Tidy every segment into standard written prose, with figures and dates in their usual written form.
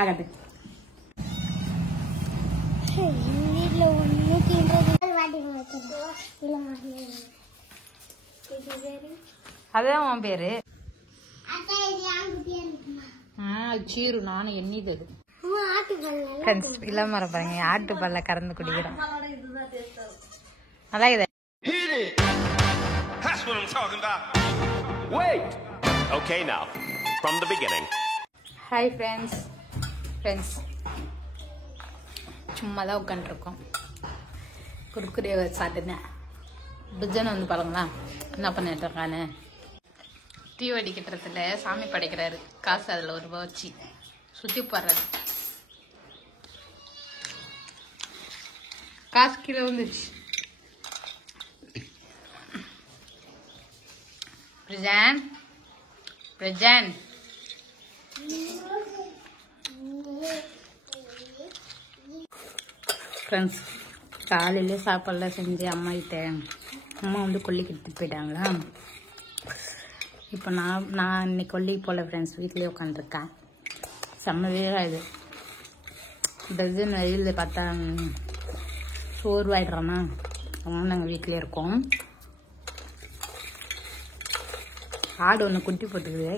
ஆகட்டு. அதான் உன் பேரு. சீரு நானும் எண்ணிதது. இளமர பாருங்க, ஆட்டு பல்ல கறந்து குடிக்கிறோம். நல்லா இது. ஹாய் ஃப்ரெண்ட்ஸ், சும்மா தான் உட்காந்துருக்கோம். குறுக்குறே சாப்பிட்டுனேன். பிஜன் வந்து பாருங்களா என்ன பண்ணிட்டு இருக்கானு. தீ வடிக்கட்டுறதுல சாமி படைக்கிறாரு. காசு அதில் ஒரு ரூபா வச்சு சுற்றி போடுறாரு. காசு கீழே வந்துருச்சு. பிரஜான் ஃப்ரெண்ட்ஸ், காலையிலே சாப்பாடுலாம் செஞ்சு அம்மா வந்து கொல்லிக்கு எடுத்துட்டு போயிட்டாங்களா. இப்போ நான் இன்னைக்கு கொல்லிக்கு போகல ஃப்ரெண்ட்ஸ், வீட்லேயே உட்காந்துருக்கேன். செம்ம வேலை இது. டஜன் வெயில் பார்த்தா சோர்வாயிடுறோமா, அதனால நாங்கள் வீட்டிலே இருக்கோம். ஆடு ஒன்று குட்டி போட்டுக்குது.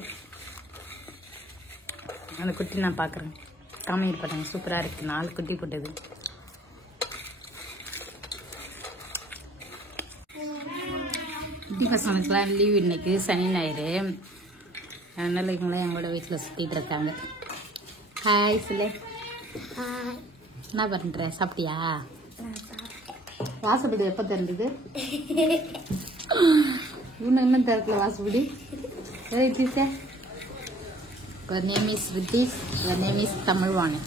அந்த குட்டி நான் பார்க்குறேன். காமெடி போட்டாங்க, சூப்பராக இருக்குது. 4 குட்டி போட்டது. குட்டி பசங்களுக்குலாம் லீவ் இன்னைக்கு, சனி ஞாயிறு. அதனால இவங்களாம் எங்களோட வீட்டில் சுற்றிட்டு இருக்காங்க. ஹாய் சிலே, என்ன பண்ணுற? சாப்பிட்டியா? வாசப்படி எப்போ தெரிஞ்சது? இன்னும் திறக்கல வாசப்படி. Her name is Riddhi. Her name is Tamilvani.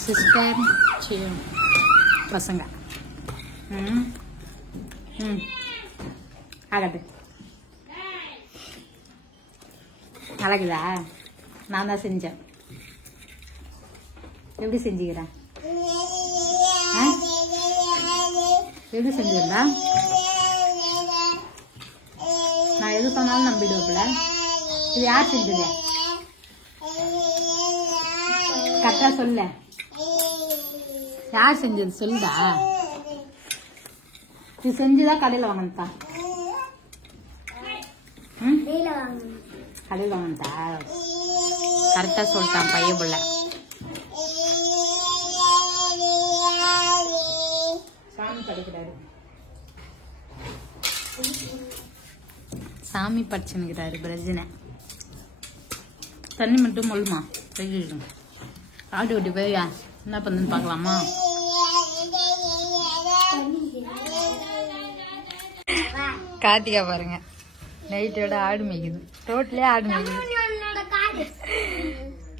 Sister, பசங்க. ஆகட்டு. அழகுதா? நான் தான் செஞ்சேன். எப்படி செஞ்சுக்கிறேன்? எப்படி செஞ்சிருந்தா? நான் எது சொன்னாலும் நம்பிடுவோம்ல. இது யார் செஞ்சது? கரெக்டா சொல்ல. யார் செஞ்சது சொல்லுடா. இது செஞ்சுதான் கடையில் வாங்கினதா? கடையில் வாங்கினதா? கரெக்டா சொல்லிட்டான் பையன் புள்ள. சாமி படிக்கிறாரு. சாமி படிச்சுன்னுக்கிறாரு பிரஜனை. தண்ணி மட்டும் மொழுமா கையிடும். ஆடு ஓட்டி போய் என்ன பண்ணுன்னு பார்க்கலாமா? கார்த்திகா பாருங்க, நைட்டோட ஆடு மேய்க்குது. ரோட்லயே ஆடு மேய்க்குது.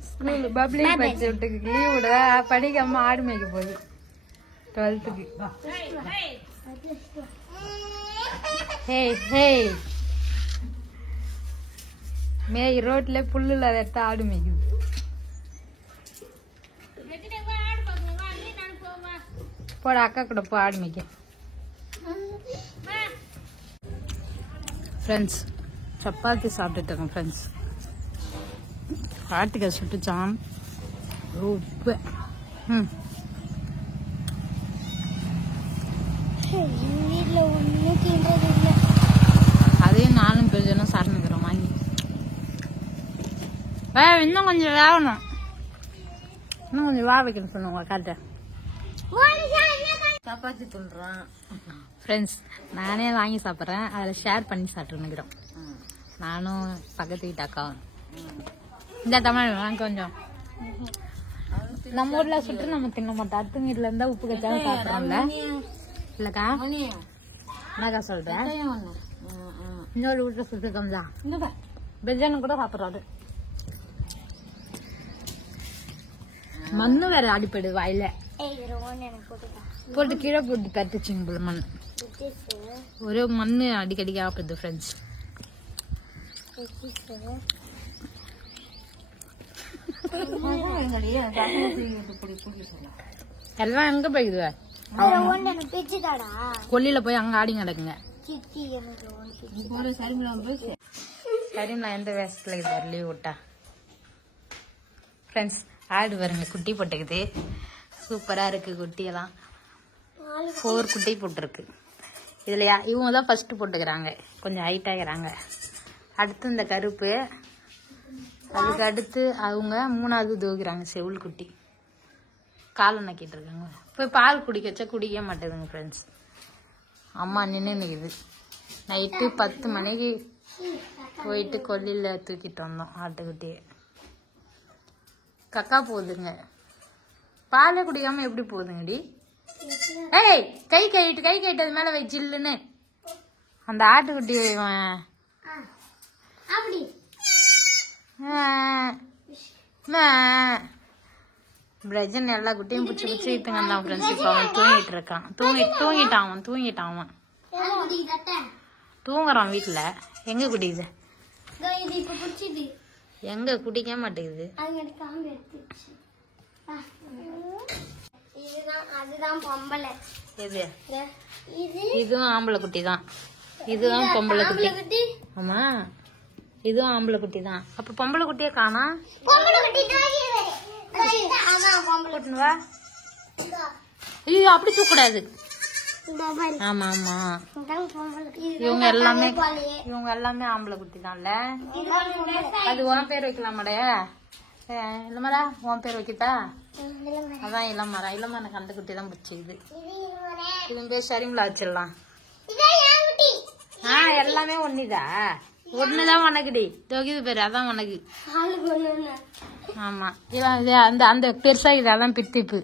ஸ்கூல் பப்ளிக் படிச்சு விட்டுக்கு லீவ் விட படிக்காம ஆடு மேய்க்க போகுது 12th. மேய் ரோட்ல புல்லு இல்லாத இடத்த ஆடு மேய்க்குது. போட அக்கா கூட போ ஆடு மேய்க்க. ஃப்ரெண்ட்ஸ், சப்பாத்தி சாப்பிட்டுட்டு இருக்கேன் ஃப்ரெண்ட்ஸ். கார்த்திகை சுட்டுச்சான் உப்பு. அதையும் நானும் பிரயோஜனம் சாப்பிட்டுக்கிறோம் வாங்கி. இன்னும் கொஞ்சம் வேகணும், இன்னும் கொஞ்சம் வேக வைக்கணும் சொன்னவங்க காட்ட. சப்பாத்தி துண்டுறான் ஃப்ரெண்ட்ஸ். நானே வாங்கி சாப்பிட்றேன், அதில் ஷேர் பண்ணி சாப்பிட்டுருக்கிறோம். நானும் பக்கத்து வீட்டு அக்காவும். இந்த தமிழ் கொஞ்சம் நம்ம ஊர்ல சுட்டு நம்ம தின்ன மாட்டோம். அடுத்த வீட்டுல இருந்தா உப்பு கச்சாலும் சாப்பிட்றோம்ல. இல்லக்கா என்னக்கா சொல்றேன்? இன்னொரு வீட்டுல சுட்டுக்கோங்களா? பிரியாணி கூட சாப்பிட்றாரு. மண்ணு வேற அடிப்படு வாயில போட்டு கீழே போட்டு கட்டுச்சுங்க போல மண். ஒரே மண்ணு அடிக்கடி ஆப்பிடுது ஃப்ரெண்ட்ஸ். எல்லாம் எங்க போய்க்குது? கொல்லியில போய் அங்க ஆடி நடக்குங்க. சரிங்களா, எந்த வேஷத்துல இது லீவ் விட்டா ஃப்ரெண்ட்ஸ் ஆடு பாருங்க குட்டி போட்டுக்குது. சூப்பரா இருக்கு குட்டியெல்லாம். 4 குட்டி போட்டுருக்கு. இதுலையா இவங்க தான் ஃபர்ஸ்ட் போட்டுக்கிறாங்க. கொஞ்சம் ஹைட் ஆகிறாங்க. அடுத்து இந்த கருப்பு, அதுக்கு அடுத்து அவங்க 3வது தூக்குறாங்க செவுள் குட்டி. காலை நக்கிட்டு இருக்காங்க. போய் பால் குடிக்க வச்சா குடிக்க மாட்டேதுங்க ஃப்ரெண்ட்ஸ். அம்மா நின்று நிற்குது. நைட்டு 10 மணிக்கு போயிட்டு கொல்லியில் தூக்கிட்டு வந்தோம் ஆட்டுக்குட்டியை. கக்கா போகுதுங்க. பாலை குடிக்காம எப்படி போகுதுங்கடி? ஏய் கை கைட்டு அது மேல வை ஜில்லுன்னு. அந்த ஆட்டுக்குட்டி பிரஜன் எல்லா குட்டியும் பிடிச்சி பிடிச்சி இட்டுங்க ஃப்ரெண்ட்ஸ். இப்போ அவன் தூங்கிட்டு இருக்கான். தூங்கிட்டான் அவன் தூங்குறான் வீட்டுல. எங்க குடிக்குது? எங்க குடிக்க மாட்டேங்குது. இதுவும் ஆம்பளை குட்டி தான். இதுவும் பொம்பளை குட்டி. ஆமா இதுவும் ஆம்பளை குட்டி தான். அப்ப பொம்பளை குட்டியே காணா. ஐயோ அப்படி தூக்க கூடாது. ஆமா ஆமா இவங்க எல்லாமே ஆம்பளை குட்டி தான்ல. அது உன் பேர் வைக்கலாமாடே? இல்லமாடா உன் பேர் வைக்கிட்டா? அதான் இளமரம் எனக்கு அந்த குட்டி தான் பிடிச்சிக்குது. இது பேர் ஷரிம்லா வச்சிடலாம். எல்லாமே ஒண்ணுதா? ஒண்ணுதான் உனக்குடி. தொகுதி பேரு அதான் உனக்கு. ஆமா அந்த அந்த பெருசா இது அதான் பித்திப்பு.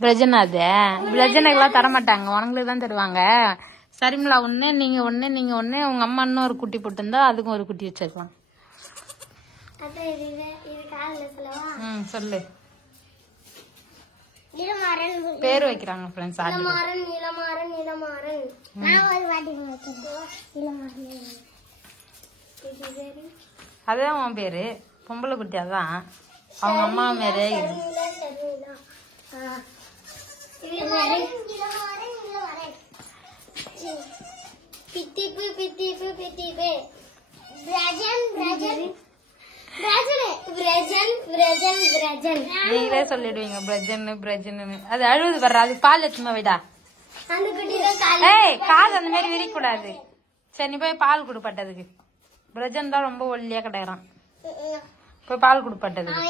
பிரஜனா அது பிரஜனைக்கெல்லாம் தரமாட்டாங்க. உனங்களுக்கு தான் தருவாங்க. சரிங்களா? ஒண்ணு நீங்க ஒண்ணு உங்க அம்மா இன்னும் ஒரு குட்டி போட்டிருந்தா அதுக்கும் ஒரு குட்டி வச்சிருக்கலாம். சொல்லு. பேரு வைக்கிறாங்க ஃப்ரெண்ட்ஸ். அதான் உன் பேரு. பொம்பளை குட்டி அதான். அவங்க அம்மா பேரு நீங்களே சொல்லிடுவீங்க பிரஜன். அது அழுது வர்ற. அது பால் எடுத்துமா வைடா. ஏய் காது அந்த மாதிரி விரிக்க கூடாது. சரி நீ போய் பால் குடுப்பட்டதுக்கு. பிரஜன் தான் ரொம்ப ஒல்லியா கிடைக்கிறான். போய் பால் குடுப்பட்டதுக்கு.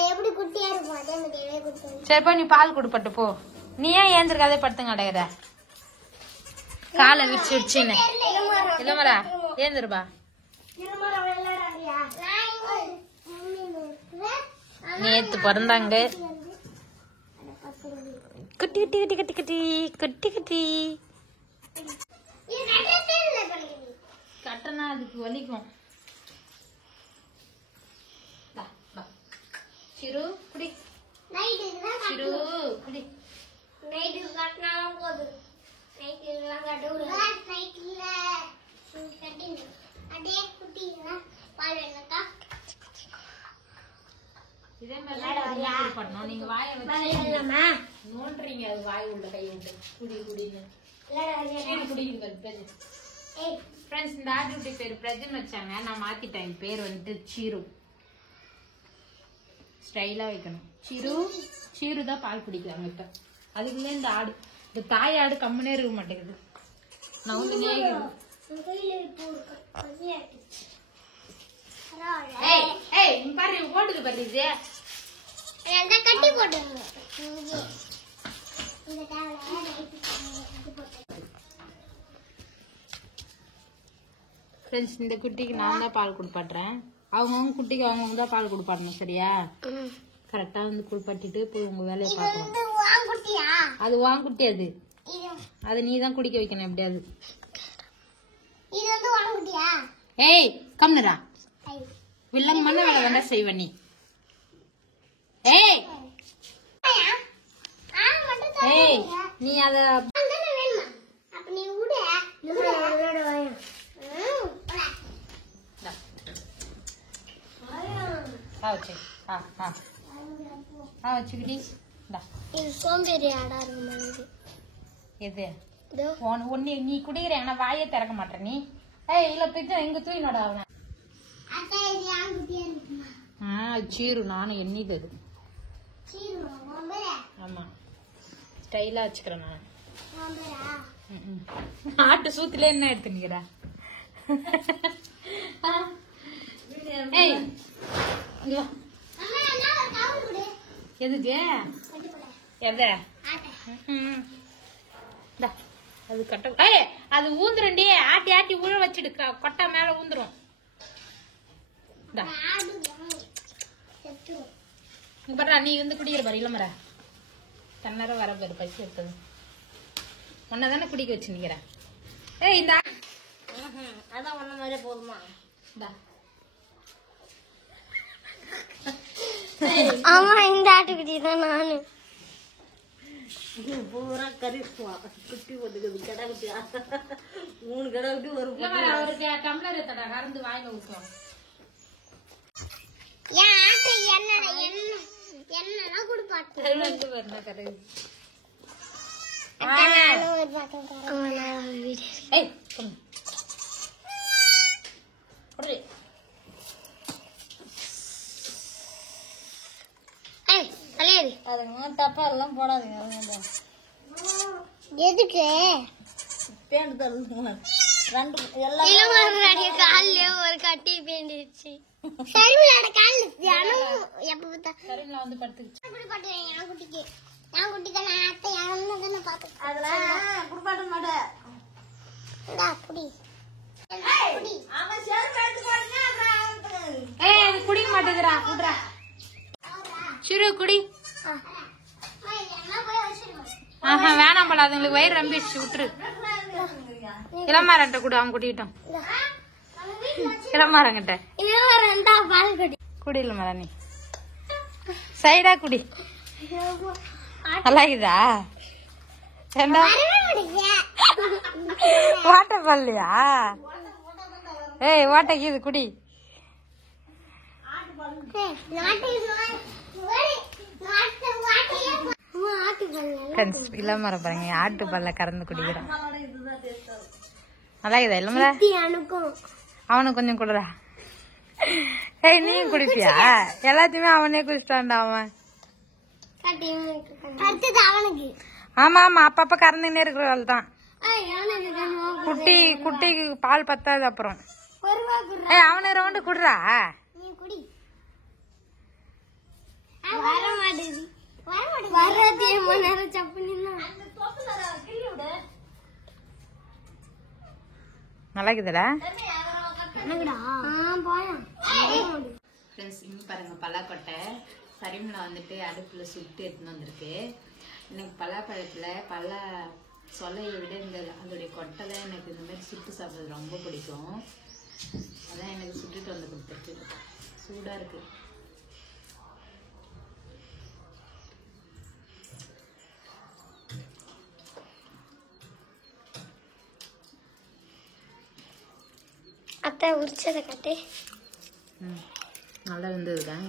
சரி போய் நீ பால் குடுப்பட்டு போ. நீ ஏன் ஏந்திருக்காதே படுத்துங்க அடையிற? காலை விரிச்சு விரிச்சுன்னு. இல்லமரா ஏந்திருப்பா. நேத்து பிறந்தாங்க குட்டி குட்டி குட்டி குட்டி குட்டி குட்டி குட்டி. கட்டனா அதுக்கு வலிக்கும். சிறு குடி சிறு குடி. இதே மாதிரி பண்ணணும். நீங்க வாயை வச்சு நோண்டுறீங்க. அது வாய் உள்ள கை விட்டு குடி குடின்னு குடிக்குது. ஃப்ரெண்ட்ஸ் இந்த ஆட்டுக்குட்டி பேர் பிரஜன் வச்சாங்க. நான் மாத்திட்டேன். பேர் வந்துட்டு சீரு. ஸ்டைலா வைக்கணும். சீரு தான் பால் குடிக்கிறாங்க இப்ப. அதுக்குள்ள இந்த ஆடு இந்த தாய் ஆடு கம்முனே இருக்க மாட்டேங்குது. நவுந்துனே பாரு ஓடுது பாரு. இது கட்டி போட்டுருங்க. ஃப்ரெண்ட்ஸ் இந்த குட்டிக்கு நான் தான் பால் குடிப்பாட்டுறேன். அவங்கவுங்க குட்டிக்கு அவங்கவுங்க தான் பால் குடிப்பாட்டணும். சரியா? கரெக்டா வந்து குளிப்பாட்டிட்டு போய் உங்க வேலையை பார்க்கலாம். அது வாங்குட்டி. அது நீ தான் குடிக்க வைக்கணும் எப்படியாவது. ஏய் கம்னுடா. வில்லங்கமான வேலை வேண்டா செய்வ நீ. ஏய் ஏய் நீ அத வச்சுக்கிட்டி. எது ஒன்னு நீ குடிக்கிற. ஆனா வாயே திறக்க மாட்டேன் நீ. ஏய் இல்ல பிச்சை எங்க தூயினோட அவன் சீரு நானும் எண்ணிது அது. ஆமா ஸ்டைலா வச்சுக்கிறேன் நான். ஆட்டு சூத்துல என்ன எடுத்துக்கிறா? எதுக்கு எத அது கட்ட அது ஊந்துருண்டி. ஆட்டி ஆட்டி உழ வச்சுடு, கொட்டா மேல ஊந்துரும். பரா நீ வந்து குடிக்கிற பாரு இளமர தன்னரம் வர பாரு பசி எடுத்தது ஒன்னதானே குடிக்க வச்சு நிக்கிற. இந்த அதான் ஒன்ன மாதிரியே போதுமா? ஆமா இந்த ஆட்டுக்குட்டி தான் நானு. பூரா கறிக்குவான். குட்டி போட்டுக்குது கடை குட்டி. 3 கடை குட்டி ஒரு டம்ளர் எத்தடா கறந்து வாயில ஊற்றுவோம். தப்பா எல்லாம் போடாதீங்க. எதுக்கு பேண்ட் தருது? காலில ஒரு கட்டி பேண்டிடுச்சு. வந்து படுத்துக்கிச்சு. குடிக்க மாட்டேங்கிறா. சிறு குடி. வேணாம் போல, அதுங்களுக்கு வயிறு ரம்பிடுச்சு. விட்டுரு. இளமாரன்ட்ட கூட அவன் குடிக்கிட்டோம். இளமாரங்கிட்ட குடி. இளமாரா நீ சைடா குடி. நல்லா இருக்குதா? ஓட்ட பல்லையா? ஏய் ஓட்டைக்கு இது குடி. இளமரம் பாருங்க, ஆட்டு பல்ல கறந்து குடிக்கிறோம். நல்லா இருக்குதா இளமர? அவனுக்கு கொஞ்சம் குடுறா. ஏய் நீ குடிப்பியா? எல்லாத்தையுமே அவனே குடிச்சிட்டான்டா அவன். ஆமா ஆமா அப்பப்ப கறந்துன்னே இருக்கிறவள் தான். குட்டிக்கு பால் பத்தாது. அப்புறம் ஏய் அவனு ரவுண்டு குடுறா. நல்லா இருக்குதுடா. இங்க பாருங்க பலாக்கொட்டை சரிமலை வந்துட்டு அடுப்புல சுட்டு எடுத்துன்னு வந்திருக்கு. எனக்கு பலாப்பழத்துல பலா சொலையை விட இந்த அதோடைய கொட்டை தான் எனக்கு இந்த மாதிரி சுட்டு சாப்பிட்றது ரொம்ப பிடிக்கும். அதான் எனக்கு சுட்டுட்டு வந்து கொடுத்துருக்கு. சூடா இருக்கு. அத்தை உரிச்சதை கட்டு. நல்லா இருந்ததுதான்.